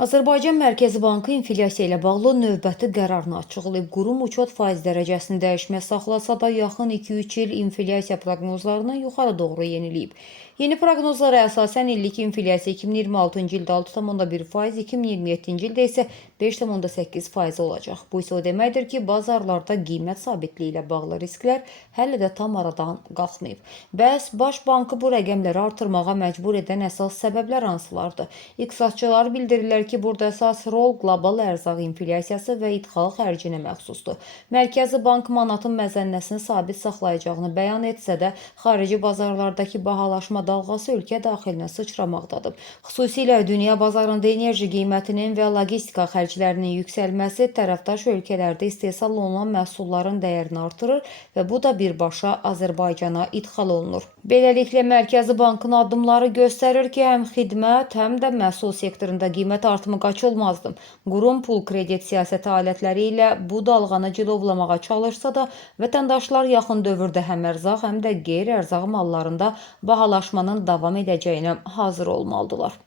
Azərbaycan Mərkəzi Bankı inflyasiya ilə bağlı növbəti qərarını açıqlayıb. Qurum uçot faiz dərəcəsini dəyişmə saxlasa da yaxın 2-3 il inflyasiya proqnozlarını yuxarı doğru yeniləyib. Yeni proqnozlara əsasən illik inflyasiya 2026-cı ildə 6,1%, 2027-ci ildə isə 5,8% olacaq. Bu isə o deməkdir ki, bazarlarda qiymət sabitliyi ilə bağlı risklər hələ də tam aradan qalxmayıb. Bəs Baş Bankı bu rəqəmləri artırmağa məcbur edən əsas səbəblər hansılardır? İqtisadçılar bildirirlər ki, burada əsas rol qlobal ərzaq inflyasiyası və idxal xərcinə məxsusdur. Mərkəzi Bank manatın məzənnəsini sabit saxlayacağını bəyan etsə də, xarici bazarlardakı bahalaşma dalğası ölkə daxilinə sıçramaqdadır. Xüsusilə dünya bazarında enerji qiymətinin və logistika xərclərinin yüksəlməsi tərəfdaş ölkələrdə istehsal olunan məhsulların dəyərini artırır və bu da birbaşa Azərbaycana idxal olunur. Beləliklə, Mərkəzi Bankın addımları göstərir ki, həm xidmət, həm də məhsul sektorunda qiymət artımı qaçılmazdır. Qurum pul kredit siyasəti alətləri ilə bu dalğanı cilovlamağa çalışsa da, vətəndaşlar yaxın dövrdə həm ərzaq, həm də qeyri-ərzaq mallarında bahalaşmanın davam edəcəyinə hazır olmalıdırlar.